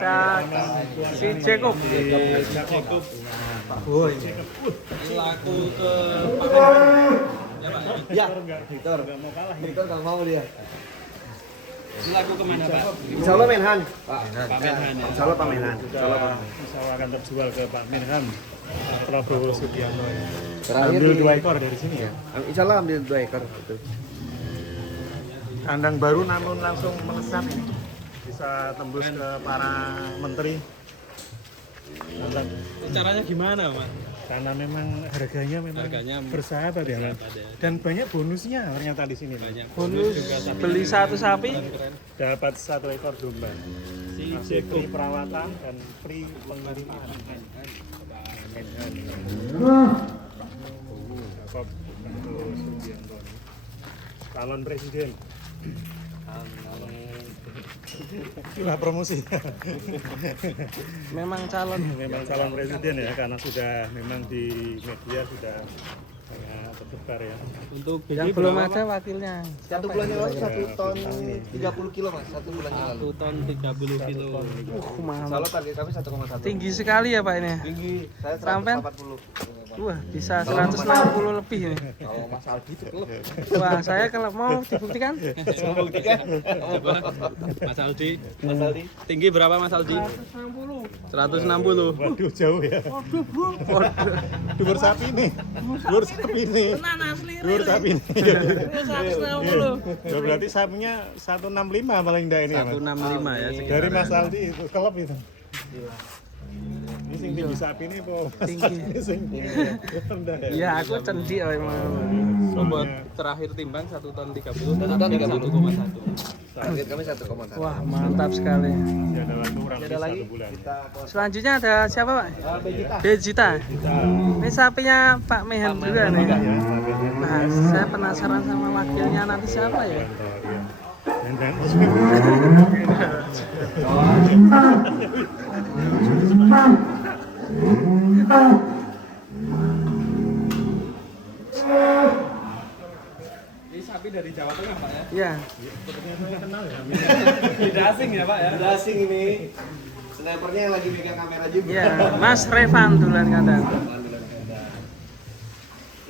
Cak si Jacob. Jacob. Woi. Laku ke Pamen. Ya, Victor. Enggak mau kalah. Victor nggak mau dia. Laku kemana Pak? Insya Allah Menhan. Pak. Pamenhan ya. Insya Allah Pak Menhan. Insya Allah Pak. Insya Allah akan terjual ke Pak Menhan Prabowo Subianto. Terakhir Ambil di- 2 ekor dari sini ya. Insya Allah ambil 2 ekor. Betul. Kandang baru namun langsung melesat ini. Bisa tembus ke para menteri. Mantap. Caranya gimana Pak? Karena memang harganya bersahabat ya, Mas. bersahabat ya. Dan banyak bonusnya ternyata di sini. Mas. Banyak. Bonus beli satu sapi. Dapat 1 ekor domba. Si Masih Jacob. free perawatan dan free pengiriman. Jacob Prabowo Subianto. Calon presiden. Itulah promosi. Memang calon. Memang calon presiden ya, karena sudah memang di media sudah tersebar ya. Untuk BG Yang belum berapa, ada Pak? wakilnya. Satu bulan yang lalu 1 ton 30 kilo Mas. 1 bulan yang lalu. 1 ton 30 kilo. Insya Mantap. Allah target kami 1,1. Tinggi sekali ya Pak ini. Tinggi. Saya Sampai? 140. Wah, bisa 160 lebih ini. Kalau Mas Aldi itu klub. Wah, saya kalau mau dibuktikan Mau buktikan? Coba Mas Aldi. Mas Aldi. Tinggi berapa Mas Aldi? 160. 160. Waduh jauh ya. Waduh, Bro. Dhuwur sapi nih. Dhuwur sapi nih. Tenan asli. Dhuwur sapi nih. 160. Ya, berarti sapinya 165 paling enggak ini ya, Mas. 165 ya. Dari Mas Aldi itu kelop itu. Ini sing tinggi sapi ini po. Tinggi. Ini sing rendah ya. Iya, aku cendik emang. Bobot terakhir timbang 1 ton 30 dan 1 ton 30. 1,1. Target kami 1,1. Wah, mantap sekali. Ya, ada lagi kurang Ada lebih lagi 1 bulan. kita Selanjutnya ada siapa, Pak? Begita. Bejita. Ini sapinya Pak Mehan juga nih. Nah, saya penasaran sama wakilnya nanti siapa ya? Dan Ini sapi dari Jawa Tengah Pak ya. Iya. Tidak asing ya Pak ya. Udah asing ini. Snipernya yang lagi megang kamera juga. Iya, Mas Revan duluan kadang.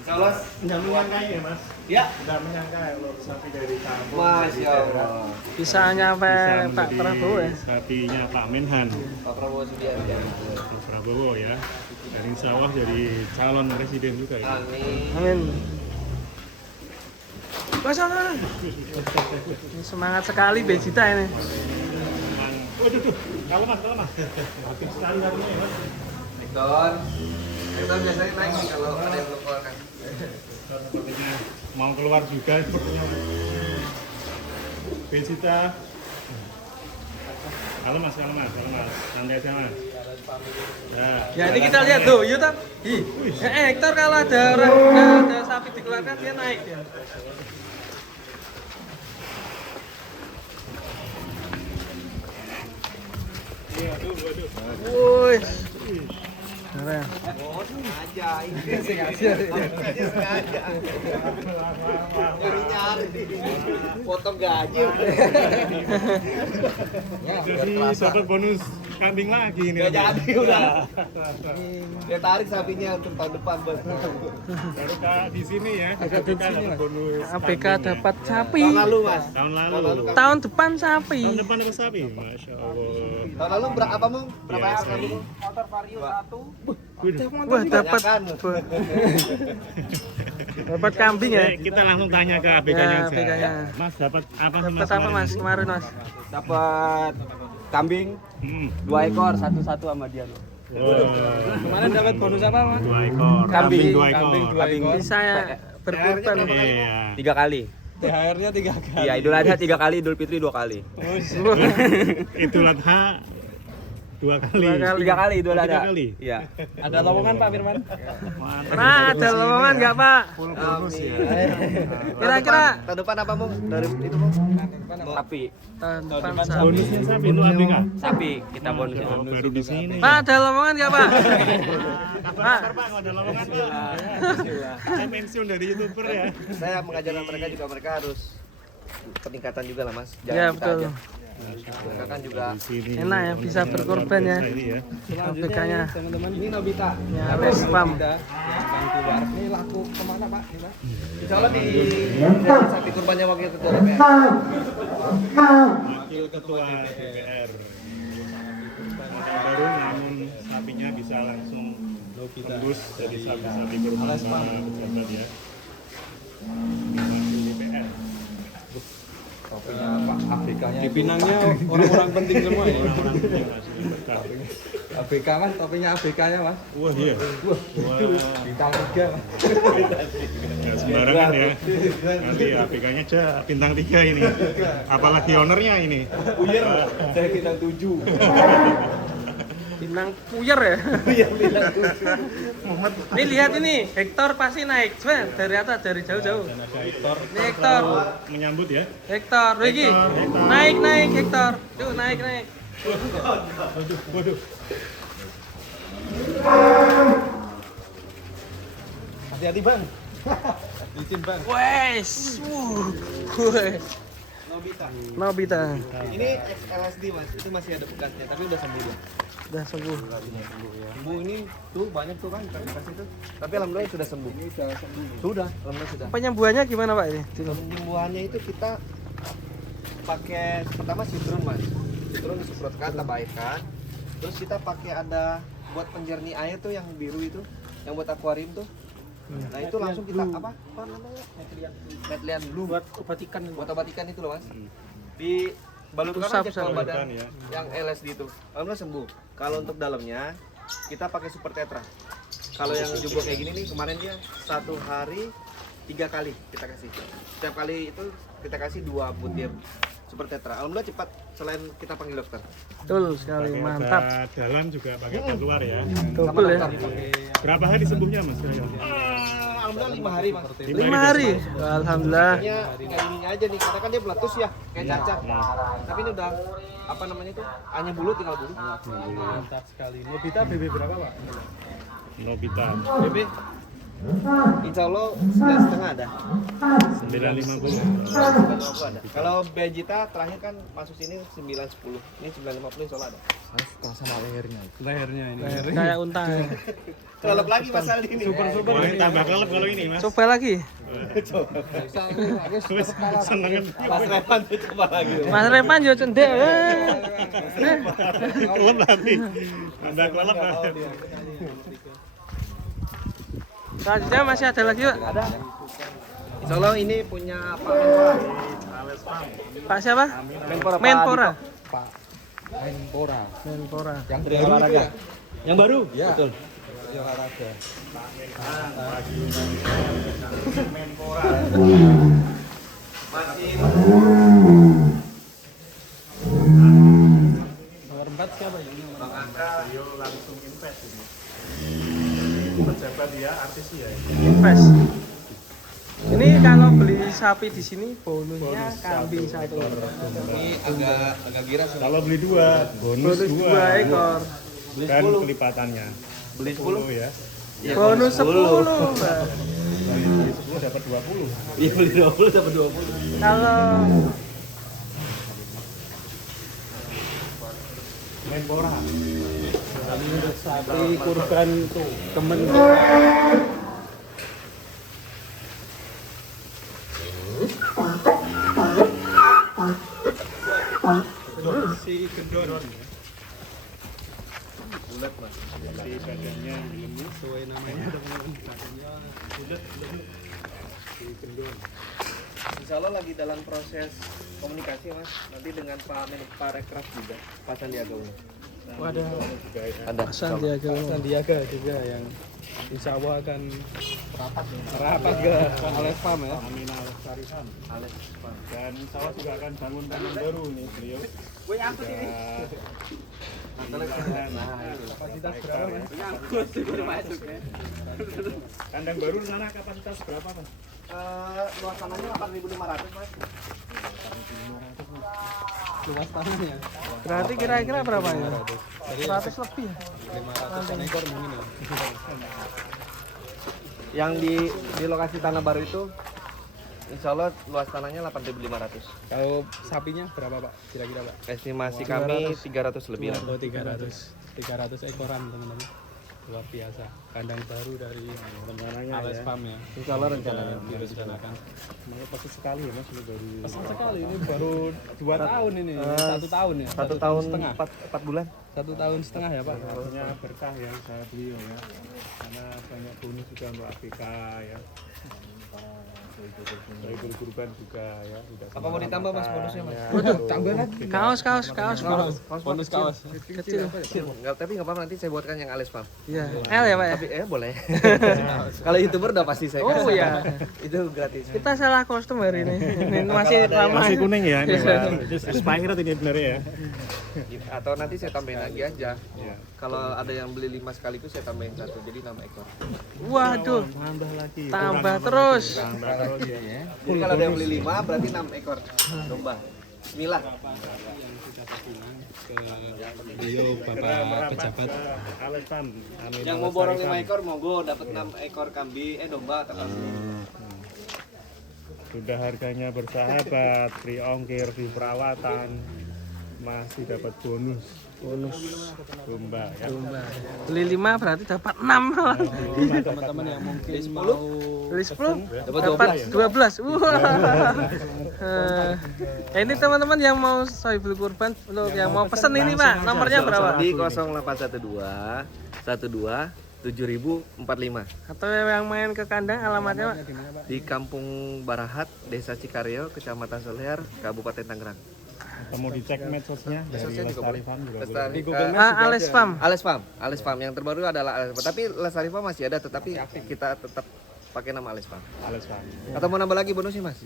Insya Allah. Tidak menyangka ya, Mas. Ya. Tidak menyangka kalau sapi dari kampung. Masya Allah. Bisa nyampe Bisa Pak menjadi Prabowo ya. sapinya Pak Menhan. Pak Prabowo Subianto. Pak Prabowo ya. Dan insya Allah jadi calon presiden juga ya. Amin. Amin. Pasangan. Ini semangat sekali Bejita ini. Memang, waduh, kalau mas. Aktif sekali hatinya ya, Mas. Victor. Victor biasanya naik nih kalau ada yang belum keluar kan. Sepertinya mau keluar juga sepertinya. Bejita. Halo mas. Santai aja mas. Ya ini kita lihat tuh, YouTube. Hector kalau ada orang ada sapi dikeluarkan dia naik ya. Wuih. Keren. Oh, sengaja. Ini Sengaja. sengaja. Nyari. Potong gaji. Jadi dapat bonus kambing lagi ini. Gak jadi udah. Dia tarik sapinya untuk tahun depan, Bos. Baru di sini ya. ABK dapat bonus. ABK kambing ya. dapat sapi. Tahun lalu, Mas. Tahun lalu. kan? Tahun depan sapi. Tahun depan dapat sapi. Masya Allah. Tahun lalu berapa, Mung? Berapa Iya, ekor lalu? Motor Vario 1. Wih, Wah, dapat dapat kambing ya. kita langsung tanya ke ABK-nya Ya, aja. ABK-nya. Mas dapat apa sih Dapat apa Mas kemarin Mas? Dapat kambing Hmm. 2 ekor, satu-satu sama dia loh. Wah. Kemarin dapat bonus apa Mas? 2 ekor. Kambing. 2 ekor. Kambing 2 ekor. Bisa ya berkurban. Iya. 3 kali. THR-nya 3 kali. Iya, Idul Adha 3 kali, Idul Fitri 2 kali. Idul Adha 2 kali. 3 kali Idul Oh, Adha. 3 kali. Iya. Ada lowongan Pak Firman? Mantap. Nah, ada lowongan nggak Pak? Kira-kira Tahun depan apa, Mung? Dari itu, Mung? Sapi. tahun depan sapi. Bonusnya sapi itu ABK. Sapi kita bonus. Oh, baru di sini. Pak ada lowongan nggak Pak? Pak, kalau ada lowongan Pak. Saya pensiun dari YouTuber ya. Saya mengajarkan mereka juga, mereka harus peningkatan juga lah, Mas. Ya kita betul. aja. Mereka kan juga Di sini Enak ya, bisa kondisinya berkorban luar ya. biasa ini ya. Selanjutnya teman-teman ini Nobita. Ya, Respam. akan keluar. Ini laku kemana Pak? Ini, Pak? Insya Allah di sapi kurbannya wakil ketua DPR. Wakil Ketua DPR yang baru, namun sapinya bisa langsung tembus jadi sapi-sapi kurban sama pejabat ya. Wakil DPR. Di Pinangnya orang-orang penting semua ya. Orang-orang yang masih berkah. ABK Mas, topinya ABK-nya Mas. Wah iya. Wah. Bintang 3 Mas. Nggak sembarangan ya. Nanti APK-nya aja bintang 3 ini. Apalagi ownernya ini. Saya bintang 7. Bintang puyer ya. Ini lihat ini, Hector pasti naik. Coba dari atas, dari jauh-jauh. Ini Hector. Menyambut ya. Hector, lagi. Hector. Naik Hector. Tuh, naik. Waduh. Hati-hati Bang. Licin Bang. Wes. Nobita. Ini LSD Mas, itu masih ada bekasnya, tapi udah sembuh ya. Udah sembuh. Sembuh ini tuh banyak tuh kan bekas itu. Tapi alhamdulillah sudah sembuh. Ini sudah sembuh. Sudah, alhamdulillah sudah. Penyembuhannya gimana Pak ini? Penyembuhannya itu kita pakai pertama citron Mas. Citron disemprotkan, tambah air kan. Terus kita pakai ada buat penjernih air tuh yang biru itu, yang buat akuarium tuh. Nah itu langsung kita apa namanya? Metlian blue. Buat obat ikan itu loh Mas. Di balutkan aja Usap-usap. ke badan Ya. yang LSD itu. Alhamdulillah sembuh. Kalau untuk dalamnya kita pakai super tetra. Kalau yang jumbo kayak gini nih kemarin dia 1 hari 3 kali kita kasih. Setiap kali itu kita kasih 2 butir super tetra. Alhamdulillah cepat selain kita panggil dokter. Betul sekali, Pakai mantap. obat dalam juga pakai obat luar ya. Double ya. Berapa hari sembuhnya Mas? Alhamdulillah 5 hari Mas. 5 hari. Alhamdulillah. Hanya kayak gini aja nih, karena kan dia meletus ya, kayak cacat. Tapi ini udah apa namanya itu? Hanya bulu tinggal bulu. Mantap sekali. Nobita BB berapa Pak? Nobita BB Insya Allah 9,5 ada. 950. 950 ada. Kalau Vegeta terakhir kan masuk sini 910. Ini 950 insya Allah ada. Lehernya ini. Kayak unta. Ya. Kelelep lagi Mas Aldi ini. Boleh tambah kelep kalau ini Mas. Coba lagi. Seneng kan? Mas Revan tuh coba lagi. Mas Repan yo cendek. Kelep lagi. Tambah kelep Mas. Selanjutnya masih ada lagi Pak? Ada. Insya Allah ini punya Pak Menpora. Pak siapa? Menpora. Menpora. Menpora. Yang dari olahraga. Yang baru? Ya. Betul. Masih Nomor 4 siapa ini? Bang Angka. Beliau langsung invest ini. Pejabat dia artis ya. Invest. Ini kalau beli sapi di sini bonusnya kambing 1. Ini agak gira sih. Kalau beli 2, bonus Bonus 2. 2 ekor. Dan kelipatannya. Beli 10 ya. Bonus 10. Mbak. Beli 10 dapat 20. Iya beli 20 dapat 20. Kalau Menpora. Sapi kurban tuh temen. Si gendon. Bulat Mas. Jadi badannya lembut. Sesuai namanya teman-teman. Bulat. Si gendon. Insya Allah lagi dalam proses komunikasi Mas. Nanti dengan Pak Rekraf juga, Pak Sandiaga Uno. waduh, Juga ya. Ada. Sandiaga. Sandiaga juga yang insya Allah akan rapat ke Ales Farm ya. Aminal Sarihan. Dan insya Allah juga akan bangun kandang baru nih beliau. Kapasitas berapa Mas? Kandang baru sana kapasitas berapa Mas? Luas tanahnya 8.500 Mas. Luas tanahnya Berarti kira-kira berapa ya? 100 lebih. 500 ekor mungkin ya. Yang di lokasi tanah baru itu Insya Allah luas tanahnya 8.500. Kalau sapinya berapa Pak? Kira-kira Pak? Estimasi kami 300 lebih lah. Oh 300 ekoran teman-teman. Luar biasa. Kandang baru dari rencananya Ales ya. Farm ya. Insya Allah rencananya. Direncanakan. Mau pasti sekali ya mas, ini baru Pesat sekali ini baru 2 tahun ini. 1 tahun ya. 1 tahun setengah. 4 bulan. 1 tahun setengah ya Pak. harusnya berkah ya saya beliau ya, karena banyak bonus juga untuk ABK ya, dari kurban juga ya. Apa mau ditambah mas bonusnya mas? Tambah lagi. Kaos. Bonus kaos. Kecil. Enggak, tapi nggak apa-apa, nanti saya buatkan yang Ales Farm. Iya. L ya Pak ya? Tapi boleh. Kalau YouTuber udah pasti saya Oh kasih. iya. Itu gratis. Kita salah kostum hari ini. Ini masih ramai. Masih kuning ya, ini expired ini sebenarnya ya. Atau nanti saya tambahin lagi aja. Ya. Kalau ada yang beli 5 sekaligus saya tambahin 1, jadi 6 ekor. Waduh, Tambah lagi. tambah terus. Tambah terus ya. Jadi kalau ada yang beli 5 berarti 6 ekor domba. Bismillah. Beliau Bapak pejabat. Alesan. Yang mau borong 5 ekor monggo dapat 6 ekor kambing domba atau kambing. Sudah harganya bersahabat, free ongkir, free perawatan, masih dapat bonus domba ya. Beli 5 berarti dapat 6 malah. Teman-teman yang mungkin mau Beli 10 Dapat dapat 12. Wah. Ini teman-teman yang mau sohibul kurban untuk yang mau pesen ini Pak, nomornya berapa? Di 0812 12 7045 Atau yang main ke kandang alamatnya Pak? di Kampung Barahat, Desa Cikaryo, Kecamatan Solear, Kabupaten Tangerang. Atau mau dicek medsosnya dari Medsosnya juga Lestari boleh. Farm juga Lestari, boleh. Ales Farm. Ales Farm yang terbaru adalah Ales Farm. Tapi Lestari Farm masih ada, tetapi kita tetap pakai nama Ales Farm. Ales Farm. Atau mau nambah lagi bonusnya mas?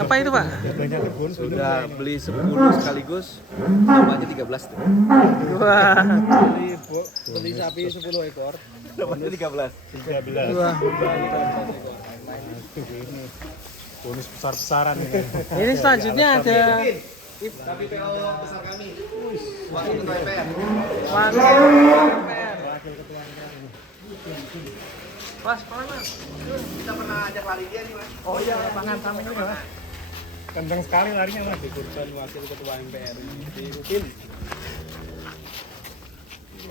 Apa itu Pak? Banyak bonus. Sudah beli 10 sekaligus, tambahnya 13 tuh. Wah. beli sapi 10 ekor. Tambahnya 13. 13. Wah. Ini bonus besar-besaran ini. Ini selanjutnya ada Tapi PO besar kami. Wakil Ketua MPR. wakil MPR. Mas, mana? Kita pernah ajak lari dia nih mas. Oh iya, lapangan kami ini Mas. Kenceng sekali larinya mas. Kurban wakil ketua MPR di Rutin.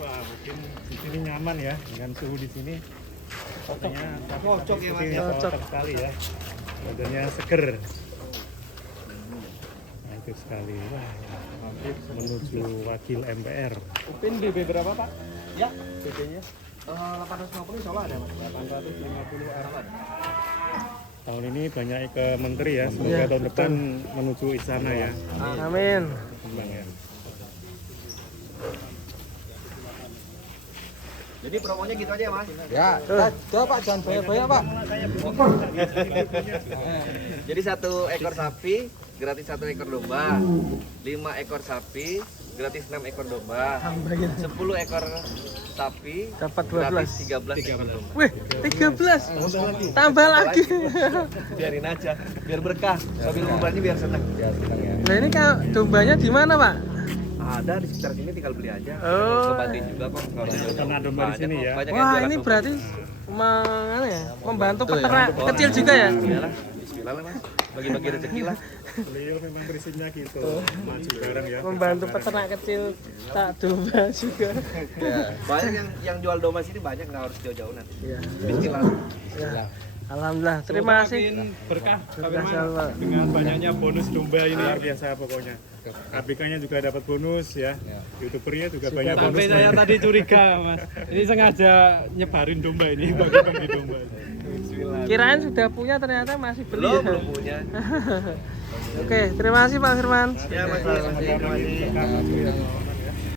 Wah, mungkin di sini nyaman ya dengan suhu di sini. Cocok ya, Mas. Cocok sekali ya. Badannya seger. Mantap sekali. Wah, menuju wakil MPR. Upin BB berapa Pak? Ya, BB-nya 850 insya Allah ada mas. 850 R. Tahun ini banyak ke menteri ya. Semoga tahun depan menuju istana ya. Amin. Kembang ya. Jadi promonya gitu aja ya mas. Ya, udah Pak, jangan banyak-banyak Pak. Jadi 1 ekor sapi gratis 1 ekor domba, 5 ekor sapi gratis 6 ekor domba, 10 ekor sapi Dapat gratis 12. 13 ekor domba. Wih, 13. Tambah lagi. Biarin aja, biar berkah. Sambil kurbannya biar senang. Nah, ini kalau dombanya di mana, Pak? Ada di sekitar sini, tinggal beli aja. Oh. Kebantuin juga kok. Kalau Karena domba di sini ya. banyak yang Wah, jualan ini domba. berarti membantu peternak kecil juga ya? Iyalah, bismillah lah mas. Bagi-bagi rezeki lah. Beliau memang prinsipnya gitu. Maju bareng ya. Membantu peternak kecil tak domba juga. Banyak yang jual domba sini, banyak, nggak harus jauh-jauh nanti. Iya. Bismillah. Ya. Alhamdulillah, terima kasih. Berkah Pak Berkah, Pak. dengan banyaknya bonus domba ini. Luar biasa pokoknya. ABK-nya juga dapat bonus ya. YouTubernya juga banyak bonus. Sampai saya tadi curiga Mas. Ini sengaja nyebarin domba ini bagi pembeli domba. Kirain sudah punya, ternyata masih beli. Belum punya. Oke, terima kasih Pak Firman. Ya mas, terima kasih. Terima kasih.